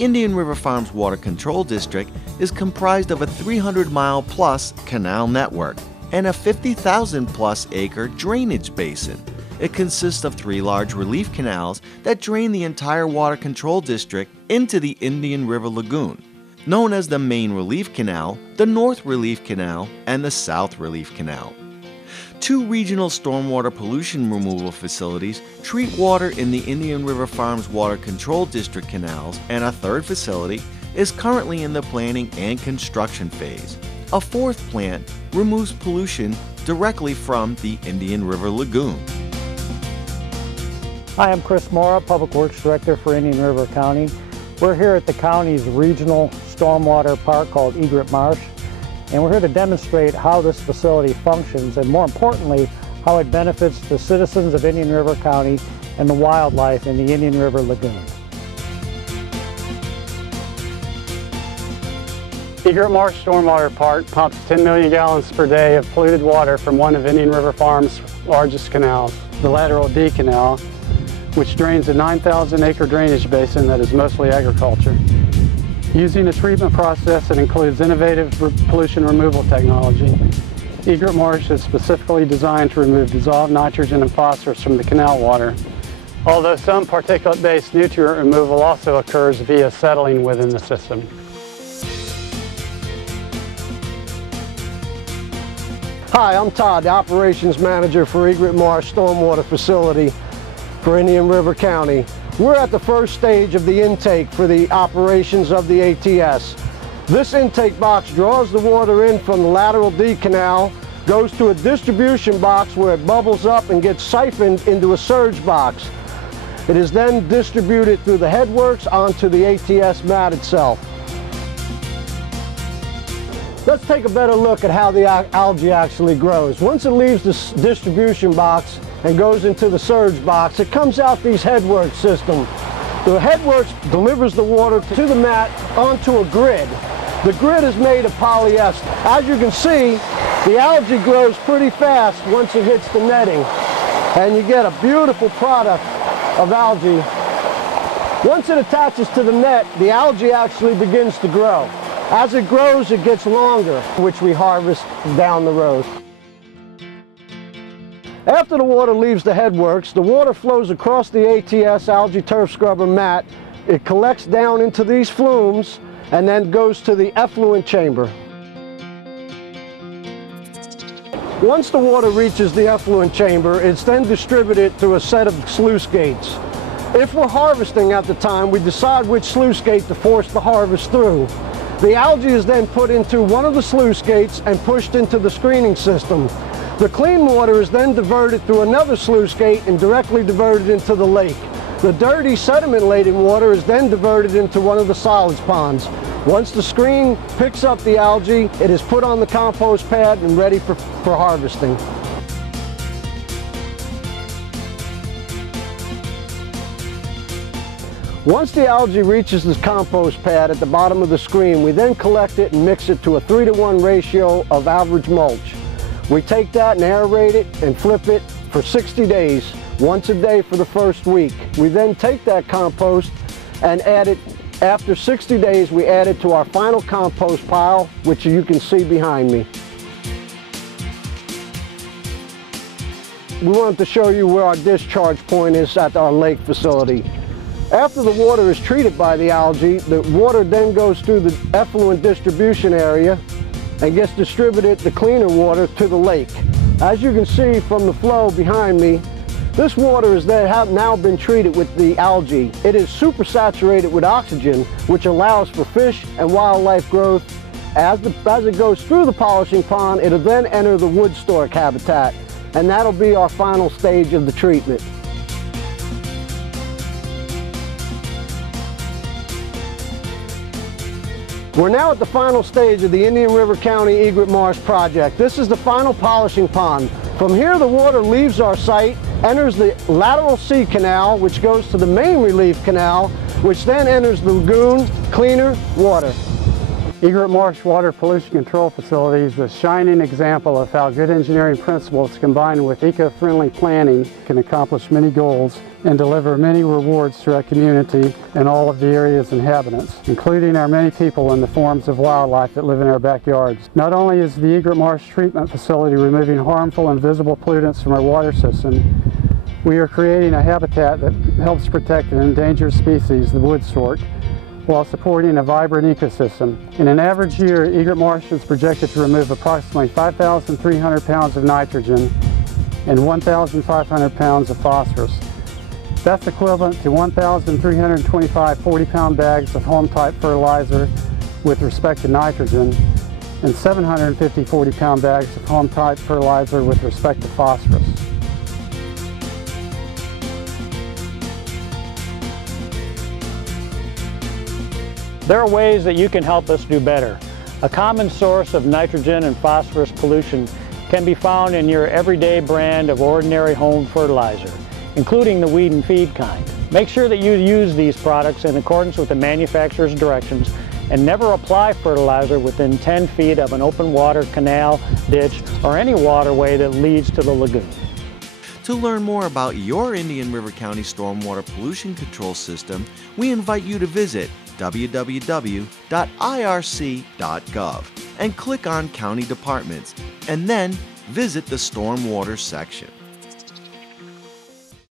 The Indian River Farms Water Control District is comprised of a 300-mile-plus canal network and a 50,000-plus acre drainage basin. It consists of 3 large relief canals that drain the entire water control district into the Indian River Lagoon, known as the Main Relief Canal, the North Relief Canal, and the South Relief Canal. 2 regional stormwater pollution removal facilities treat water in the Indian River Farms Water Control District canals, and a 3rd facility is currently in the planning and construction phase. A 4th plant removes pollution directly from the Indian River Lagoon. Hi, I'm Chris Mora, Public Works Director for Indian River County. We're here at the county's regional stormwater park called Egret Marsh, and we're here to demonstrate how this facility functions and, more importantly, how it benefits the citizens of Indian River County and the wildlife in the Indian River Lagoon. Egret Marsh Stormwater Park pumps 10 million gallons per day of polluted water from one of Indian River Farms' largest canals, the Lateral D Canal, which drains a 9,000-acre drainage basin that is mostly agriculture. Using a treatment process that includes innovative pollution removal technology, Egret Marsh is specifically designed to remove dissolved nitrogen and phosphorus from the canal water, although some particulate-based nutrient removal also occurs via settling within the system. Hi, I'm Todd, the Operations Manager for Egret Marsh Stormwater Facility for Indian River County. We're at the first stage of the intake for the operations of the ATS. This intake box draws the water in from the Lateral D Canal, goes to a distribution box where it bubbles up and gets siphoned into a surge box. It is then distributed through the headworks onto the ATS mat itself. Let's take a better look at how the algae actually grows. Once it leaves the distribution box and goes into the surge box, it comes out these headworks system. The headworks delivers the water to the mat onto a grid. The grid is made of polyester. As you can see, the algae grows pretty fast once it hits the netting, and you get a beautiful product of algae. Once it attaches to the net, the algae actually begins to grow. As it grows, it gets longer, which we harvest down the road. After the water leaves the headworks, the water flows across the ATS algae turf scrubber mat. It collects down into these flumes and then goes to the effluent chamber. Once the water reaches the effluent chamber, it's then distributed through a set of sluice gates. If we're harvesting at the time, we decide which sluice gate to force the harvest through. The algae is then put into one of the sluice gates and pushed into the screening system. The clean water is then diverted through another sluice gate and directly diverted into the lake. The dirty sediment-laden water is then diverted into one of the solids ponds. Once the screen picks up the algae, it is put on the compost pad and ready for harvesting. Once the algae reaches the compost pad at the bottom of the screen, we then collect it and mix it to a 3-to-1 ratio of average mulch. We take that and aerate it and flip it for 60 days, once a day for the first week. We then take that compost and add it, after 60 days, we add it to our final compost pile, which you can see behind me. We wanted to show you where our discharge point is at our lake facility. After the water is treated by the algae, the water then goes through the effluent distribution area and gets distributed, the cleaner water, to the lake. As you can see from the flow behind me, this water has now been treated with the algae. It is supersaturated with oxygen, which allows for fish and wildlife growth. As it goes through the polishing pond, it'll then enter the wood stork habitat, and that'll be our final stage of the treatment. We're now at the final stage of the Indian River County Egret Marsh project. This is the final polishing pond. From here, the water leaves our site, enters the Lateral C Canal, which goes to the Main Relief Canal, which then enters the lagoon, cleaner water. Egret Marsh Water Pollution Control Facility is a shining example of how good engineering principles combined with eco-friendly planning can accomplish many goals and deliver many rewards to our community and all of the area's inhabitants, including our many people in the forms of wildlife that live in our backyards. Not only is the Egret Marsh Treatment Facility removing harmful and visible pollutants from our water system, we are creating a habitat that helps protect an endangered species, the wood stork, while supporting a vibrant ecosystem. In an average year, Egret Marsh is projected to remove approximately 5,300 pounds of nitrogen and 1,500 pounds of phosphorus. That's equivalent to 1,325 40-pound bags of home-type fertilizer with respect to nitrogen and 750 40-pound bags of home-type fertilizer with respect to phosphorus. There are ways that you can help us do better. A common source of nitrogen and phosphorus pollution can be found in your everyday brand of ordinary home fertilizer, including the weed and feed kind. Make sure that you use these products in accordance with the manufacturer's directions and never apply fertilizer within 10 feet of an open water canal, ditch, or any waterway that leads to the lagoon. To learn more about your Indian River County stormwater pollution control system, we invite you to visit www.irc.gov and click on County Departments, and then visit the Stormwater section.